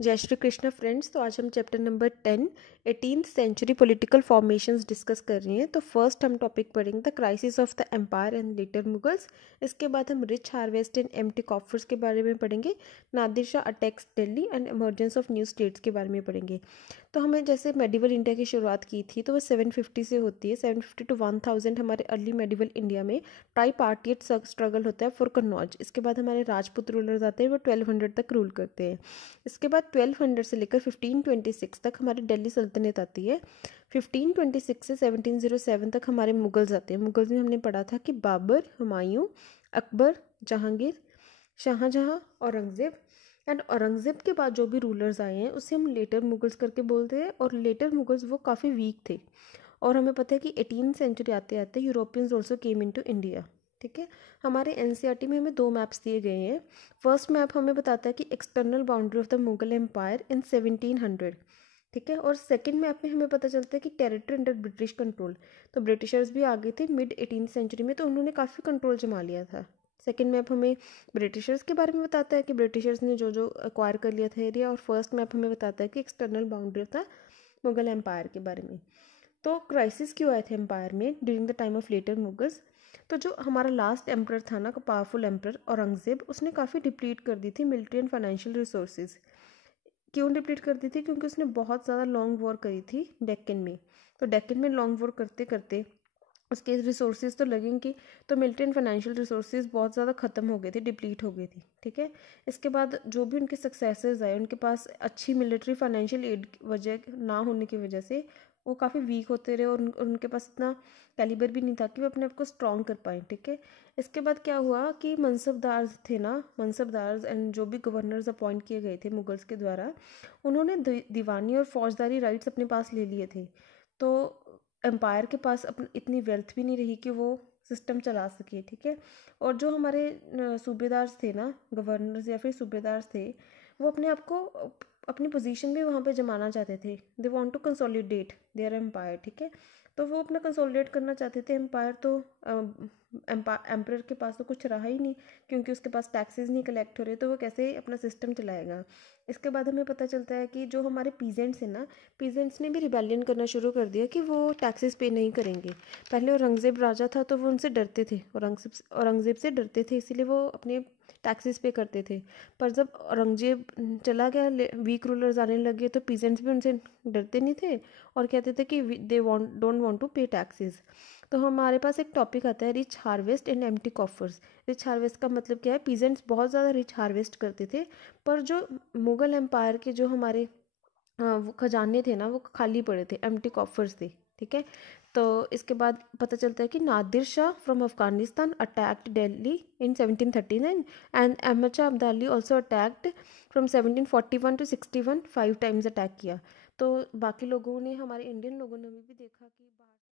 जय श्री कृष्ण फ्रेंड्स। तो आज हम chapter number 10 18th century political formations discuss कर रहे हैं। तो फर्स्ट हम टॉपिक पढ़ेंगे the crisis of the empire and later Mughals. इसके बाद हम rich harvest and empty coffers के बारे में पढ़ेंगे। Nadir Shah attacks Delhi and emergence of new states के बारे में पढ़ेंगे। तो हमें जैसे मेडिवल इंडिया की शुरुआत की थी तो वो 750 से होती है। 750 to 1000 हमारे अर्ली मेडिवल इंडिया में ट्राई पार्टियट स्ट्रगल होता है फॉर कन्नौज। इसके बाद हमारे राजपूत रूलर्स आते हैं, वो 1200 तक रूल करते हैं। इसके बाद 1200 से लेकर 1526 तक हमारी दिल्ली सल्तनत आती है। 1526 से 1707 तक हमारे मुगल्स आते हैं। मुगल्स में हमने पढ़ा था कि बाबर, हुमायूं, अकबर, जहांगीर, शाहजहां, औरंगज़ेब एंड औरंगज़ेब के बाद जो भी रूलर्स आए हैं उसे हम लेटर मुगल्स करके बोलते हैं। और लेटर मुगल्स वो काफ़ी वीक थे। और हमें पता है कि 18th सेंचुरी आते आते Europeans also came into India. ठीक है, हमारे एनसीईआरटी में हमें 2 मैप्स दिए गए हैं। फर्स्ट मैप हमें बताता है कि external boundary of the Mughal empire in 1700। ठीक है, और सेकंड मैप में हमें पता चलता है कि टेरिटरी अंडर ब्रिटिश कंट्रोल। तो ब्रिटिशर्स भी आ गए थे मिड 18th सेंचुरी में, तो उन्होंने काफ़ी कंट्रोल जमा लिया था। सेकेंड मैप हमें ब्रिटिशर्स के बारे में बताता है कि ब्रिटिशर्स ने जो जो एक्वायर कर लिया था एरिया। और फर्स्ट मैप हमें बताता है कि external boundary of the Mughal empire के बारे में। तो क्राइसिस क्यों आए थे एम्पायर में during the time of later Mughals? तो जो हमारा लास्ट एम्पर था ना, पावरफुल एम्पर औरंगज़ेब, उसने काफ़ी डिप्लीट कर दी थी मिलिट्री एंड फाइनेंशियल रिसोर्सेज। क्यों डिप्लीट कर दी थी? क्योंकि उसने बहुत ज़्यादा लॉन्ग वॉर करी थी डेक्कन में। तो डेक्कन में लॉन्ग वॉर करते करते उसके रिसोर्सेज तो लगेंगे, तो मिलिट्री एंड फाइनेंशियल रिसोर्सेज बहुत ज़्यादा ख़त्म हो गए थे, डिप्लीट हो गई थी। ठीक है, इसके बाद जो भी उनके सक्सेसर्स आए उनके पास अच्छी मिलिट्री फाइनेंशियल एड वजह ना होने की वजह से वो काफ़ी वीक होते रहे। और उनके पास इतना कैलिबर भी नहीं था कि वो अपने आप को स्ट्रॉन्ग कर पाए। ठीक है, इसके बाद क्या हुआ कि मनसबदार थे ना, मनसबदार एंड जो भी गवर्नर्स अपॉइंट किए गए थे मुगल्स के द्वारा, उन्होंने दीवानी और फौजदारी राइट्स अपने पास ले लिए थे। तो एम्पायर के पास अपन इतनी वेल्थ भी नहीं रही कि वो सिस्टम चला सके। ठीक है, और जो हमारे सूबेदार थे ना, गवर्नर्स या फिर सूबेदार थे, वो अपने आप को अपनी पोजीशन भी वहाँ पे जमाना चाहते थे। They want to consolidate their empire. ठीक है, तो वो अपना कंसोलिडेट करना चाहते थे एम्पायर। तो एम्पायर के पास तो कुछ रहा ही नहीं, क्योंकि उसके पास टैक्सेस नहीं कलेक्ट हो रहे, तो वो कैसे अपना सिस्टम चलाएगा। इसके बाद हमें पता चलता है कि जो हमारे पीजेंट्स हैं ना, पीजेंट्स ने भी रिबेलियन करना शुरू कर दिया कि वो टैक्सेस पे नहीं करेंगे। पहले औरंगज़ेब राजा था तो वो उनसे डरते थे, औरंगज़ेब से डरते थे, इसीलिए वो अपने टैक्सेस पे करते थे। पर जब औरंगज़ेब चला गया, वीक रूलर्स आने लगे, तो पीजेंट्स भी उनसे डरते नहीं थे और कहते थे कि दे डोंट वांट टू पे टैक्सेस। तो हमारे पास एक टॉपिक आता है rich harvest and empty coffers. Rich harvest का मतलब क्या है? पीजेंट्स बहुत ज़्यादा रिच हार्वेस्ट करते थे, पर जो मुगल एम्पायर के जो हमारे वो खजाने थे ना, वो खाली पड़े थे, एम्प्टी कॉफर्स थे। ठीक है, तो इसके बाद पता चलता है कि Nadir Shah from Afghanistan attacked Delhi in 1739 and Ahmad Shah Abdali also attacked from 1741 to 61, 5 times attack किया। तो बाकी लोगों ने, हमारे इंडियन लोगों ने भी देखा कि